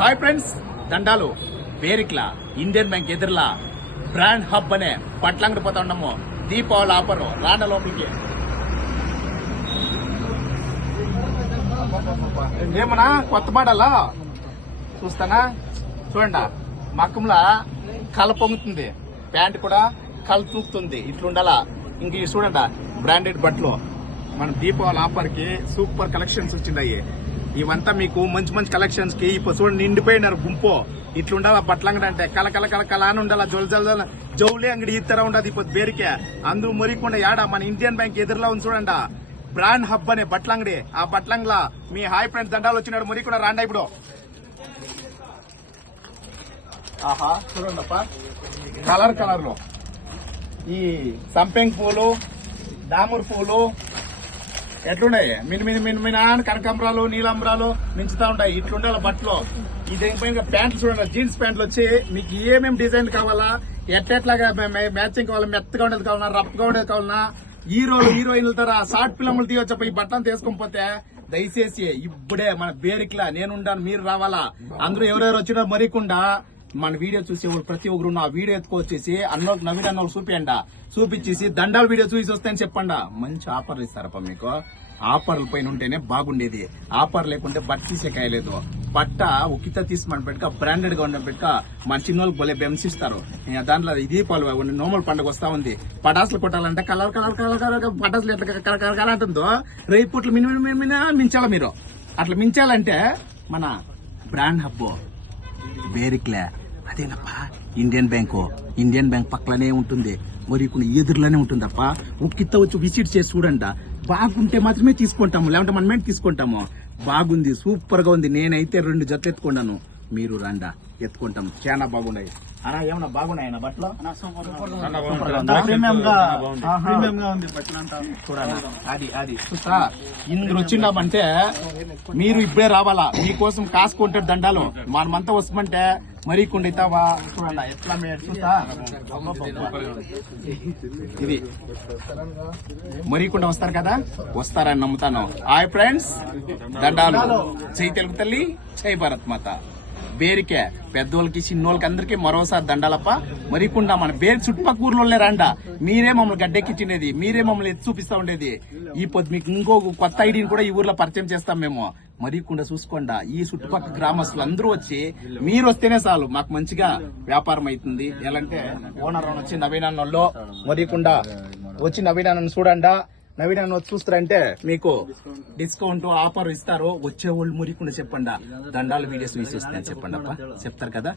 Hi friends, దండాలు బేరిక్లా Indian bank ఎదురులా brand hub అనే పట్లంగడి పోతా ఉన్నాము. దీపావళి ఆఫర్ రాండ లోపలికి. ఏమన్నా కొత్త మోడలా చూస్తానా? చూడండి, మకంలా కల పొంగుతుంది, ప్యాంట్ కూడా కల చూస్తుంది, ఇట్లుండాలా. ఇంక చూడండి, బ్రాండెడ్ బట్టలు మన దీపావళి ఆఫర్ కి సూపర్ కలెక్షన్స్ వచ్చిండాయి. ఇవంతా మీకు మంచి మంచి కలెక్షన్స్ కి ఇప్పుడు చూడండి నిండిపోయినారు గుంపు. ఇట్లుండాలా బట్టలంగడి అంటే కల కల కల కల అని ఉండాలా. జౌలి అంగడి ఈ తర ఉండదు ఇప్పుడు బేరికే. అందు మరికుండా యాడ మన ఇండియన్ బ్యాంక్ ఎదురులో ఉంది చూడండి, బ్రాండ్ హబ్ అనే బట్టలంగడి. ఆ బట్టలంగలా మీ హాయ్ ఫ్రెండ్స్ దండాలు వచ్చినాడు మరి కూడా రాండా ఇప్పుడు. ఆహా చూడండి అప్ప, కలర్ కలర్ లో ఈ సంపెంగ్ పూలు, దామూర్ పూలు ఎట్లున్నాయి, మినిమిన కనకాంబరాలు, నీలాంబరాలు మించుతా ఉంటాయి. ఇట్లుండాల బట్టలు. ఇది ప్యాంట్లు చూడండి, జీన్స్ ప్యాంట్లు వచ్చి మీకు ఏమేమి డిజైన్ కావాలా, ఎట్లెట్లాగా మ్యాచింగ్ కావాలా, మెత్తగా ఉండేది కావాలన్నా, రఫ్ గా ఉండేది కావాలన్నా, హీరోయిన్ల తర షార్ట్ ఫిల్మ్లు తీయొచ్చప్ప. ఈ బట్టలు తీసుకొని దయచేసి ఇప్పుడే మన బేరిక్లా నేనుండాను, మీరు రావాలా. అందరూ ఎవరెవరు వచ్చినా మరికుండా మన వీడియో చూసే ప్రతి ఒక్కరు ఆ వీడియో ఎత్తుకొచ్చేసి అన్నోకి నవీన్ అన్నోకి చూపియండి, చూపించేసి దండాల వీడియో చూసి వస్తాయని చెప్పండి. మంచి ఆఫర్లు ఇస్తారప్ప మీకు. ఆఫర్ల పైన ఉంటేనే బాగుండేది, ఆఫర్ లేకుంటే బట్ట తీసే కాయలేదు. బట్ట ఉకిత తీసి పెట్టుక బ్రాండెడ్ గా ఉన్న పెట్టుక మన చిన్నోళ్ళకి భలే బెంసిస్తారు. దాంట్లో ఇది నోమల్ పండుగ వస్తా ఉంది. పటాసులు కొట్టాలంటే కలర్ కలర్ కలర్ కలర్ పటాసులు ఎట్లా కలర్ అంటుందో రేపుట్లు మించాలా మీరు. అట్లా మించాలంటే మన బ్రాండ్ హబ్ బేరిక్లే అదేనప్పా. ఇండియన్ బ్యాంక్ పక్కలనే ఉంటుంది, మరి కొన్ని ఎదురులోనే ఉంటుంది అప్ప. ఉక్కిత వచ్చి విజిట్ చేసి చూడండి, బాగుంటే మాత్రమే తీసుకుంటాము, లేకుంటే మనమే తీసుకుంటాము. బాగుంది, సూపర్ గా ఉంది. నేనైతే 2 జట్లు ఎత్తుకున్నాను, మీరు రండా ఎత్తుకుంటాం. చాలా బాగున్నాయి అన్నా. ఏమన్నా బాగున్నాయన్న బట్టలు? అది చూస్తా. ఇందులో వచ్చిందామంటే మీరు ఇప్పుడే రావాలా, మీకోసం కాసుకుంటారు దండాలు. మనమంతా వస్తామంటే మరీ కొండితావా చూడండి ఎట్లా చూస్తా. ఇది మరీకుండా వస్తారు కదా, వస్తారని నమ్ముతాను. హాయ్ ఫ్రెండ్స్, దండాలు. జై తెలుగు తల్లి, జై భారత్ మాత. బేరికే పెద్దోళ్ళకి చిన్నోళ్ళకి అందరికీ మరోసారి దండాలప్ప. మరికుండా మన బేరు చుట్టుపక్క ఊర్లోనే రండా. మీరే మమ్మల్ని గడ్డెక్కిచ్చినది, మీరే మమ్మల్ని ఎత్తి చూపిస్తా ఉండేది. ఈ పొద్దు మీకు ఇంకో కొత్త ఐడిని కూడా ఈ ఊర్లో పరిచయం చేస్తాం మేము. మరికుండా చూసుకోండా, ఈ చుట్టుపక్కల గ్రామస్తులు అందరూ వచ్చి మీరు వస్తేనే చాలు మాకు మంచిగా వ్యాపారం అవుతుంది. ఎలాంటే ఓనర్ వచ్చి నవీనాన్నోళ్ళు మరికుండా వచ్చి నవీనాన్ని చూడండా. నవీనాన్ని వచ్చి చూస్తారంటే మీకు డిస్కౌంట్ ఆఫర్ ఇస్తారు. వచ్చే వాళ్ళు మురికుండా చెప్పండి, దండాల వీడియోస్ చూసి వస్తాయని చెప్పండి అప్ప. చెప్తారు కదా.